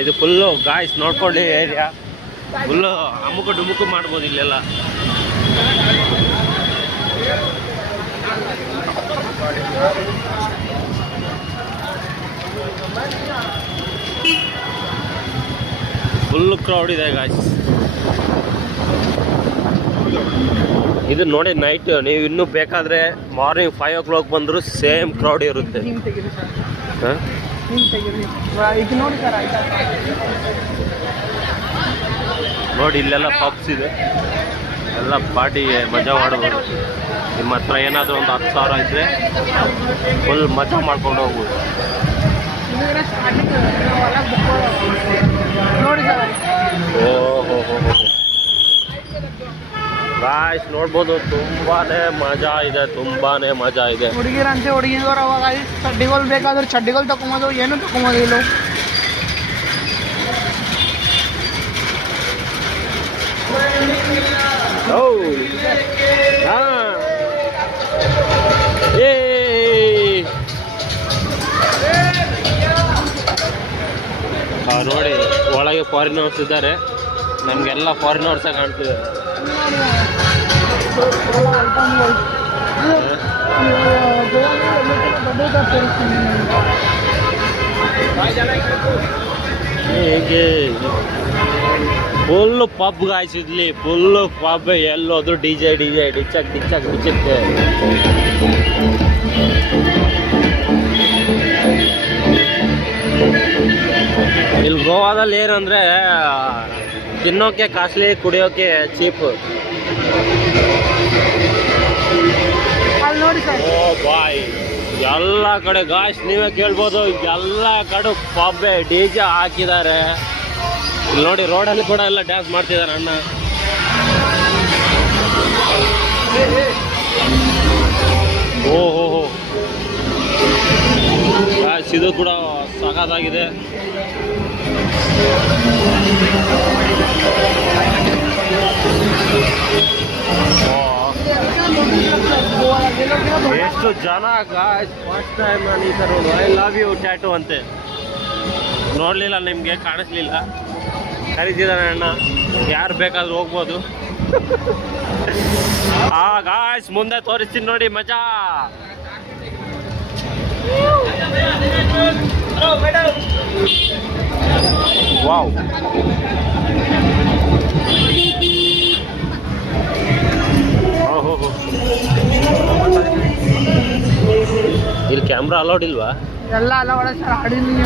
ಇದು full guys ನೋಡ್ಕೊಳ್ಳಿ area full ಅಮುಕು ಡುಮುಕು ಮಾಡ್ಬೋದು ಇಲ್ಲೆಲ್ಲ. ಫುಲ್ ಕ್ರೌಡ್ ಇದೆ ಗಾಯ್ಸ್. ಇದು ನೋಡಿ ನೈಟ್ ನೀವು ಇನ್ನೂ ಬೇಕಾದರೆ ಮಾರ್ನಿಂಗ್ 5 o'clock ಬಂದರೂ ಸೇಮ್ ಕ್ರೌಡ್ ಇರುತ್ತೆ. ನೋಡಿ ಇಲ್ಲೆಲ್ಲ ಪಬ್ಸ್ ಇದೆ, ಎಲ್ಲ ಪಾರ್ಟಿಗೆ ಮಜಾ ಮಾಡ್ಬೋದು. ನಿಮ್ಮ ಹತ್ರ ಏನಾದರೂ ಒಂದು 10,000 ಇದ್ದರೆ ಫುಲ್ ಮಜಾ ಮಾಡ್ಕೊಂಡು ಹೋಗ್ಬೋದು. ಓಹೋ ಗಾಯ್ಸ್ ನೋಡ್ಬೋದು, ತುಂಬಾನೇ ಮಜಾ ಇದೆ, ತುಂಬಾನೇ ಮಜಾ ಇದೆ. ಹುಡುಗಿರಂತೆ ಹುಡುಗಿರು ಅವಾಗ ಚಡ್ಡಿಗಳು ಬೇಕಾದ್ರೆ ಚಡ್ಡಿಗಳು ತಗೊಂಬೋದು, ಏನು ತಗೊಂಬೋದು ಇಲ್ಲ. ನೋಡಿ ಒಳಗೆ ಫಾರಿನರ್ಸ್ ಇದ್ದಾರೆ, ನಮಗೆಲ್ಲ ಫಾರಿನರ್ಸೇ ಕಾಣ್ತಿದ್ದಾರೆ. ಹೇಗೆ ಫುಲ್ಲು ಪಬ್ ಗಾಯಿಸಿದ್ಲಿ, ಫುಲ್ಲು ಪಬ್, ಎಲ್ಲೋದ್ರು ಡಿಜೆ ಡಿಚಕ್ ಡಿಚಕ್ಕೆ. ಇಲ್ಲಿ ಗೋವಾದಲ್ಲಿ ಏನಂದರೆ ತಿನ್ನೋಕೆ ಕಾಸ್ಟ್ಲಿ, ಕುಡಿಯೋಕೆ ಚೀಪ್. ಓ ಬಾಯ್, ಎಲ್ಲ ಕಡೆ ಗಾಯ್ಸ್ ನೀವೇ ಕೇಳ್ಬೋದು, ಎಲ್ಲ ಕಡೆ ಪಬ್ಬೆ ಡಿಜೆ ಹಾಕಿದ್ದಾರೆ. ಇಲ್ಲಿ ನೋಡಿ ರೋಡಲ್ಲಿ ಕೂಡ ಎಲ್ಲ ಡ್ಯಾನ್ಸ್ ಮಾಡ್ತಿದ್ದಾರೆ ಅಣ್ಣ. ಓಹೋ ಗಾಯ್ಸ್ ಇದು ಕೂಡ ಸಖತ್ತಾಗಿದೆ. ಎಷ್ಟು ಜನ ಗಾಯ್ಸ್, ಫಸ್ಟ್ ಟೈಮ್ ನಾನು ಈ ಥರ ನೋಡು. ಐ ಲವ್ ಯು ಟ್ಯಾಟು ಅಂತೆ. ನೋಡಲಿಲ್ಲ, ನಿಮಗೆ ಕಾಣಿಸ್ಲಿಲ್ಲ, ಕರೀತಿದ್ದಾನೆ ಅಣ್ಣ. ಯಾರು ಬೇಕಾದ್ರೂ ಹೋಗ್ಬೋದು. ಗಾಯ್ಸ್ ಮುಂದೆ ತೋರಿಸ್ತೀನಿ ನೋಡಿ ಮಜಾ. ವಾವ್, ಇಲ್ಲಿ ಕ್ಯಾಮ್ರಾ ಅಲೌಡ್ ಇಲ್ವಾ? ಎಲ್ಲ ಅಲೌಡ್ ಸರ್.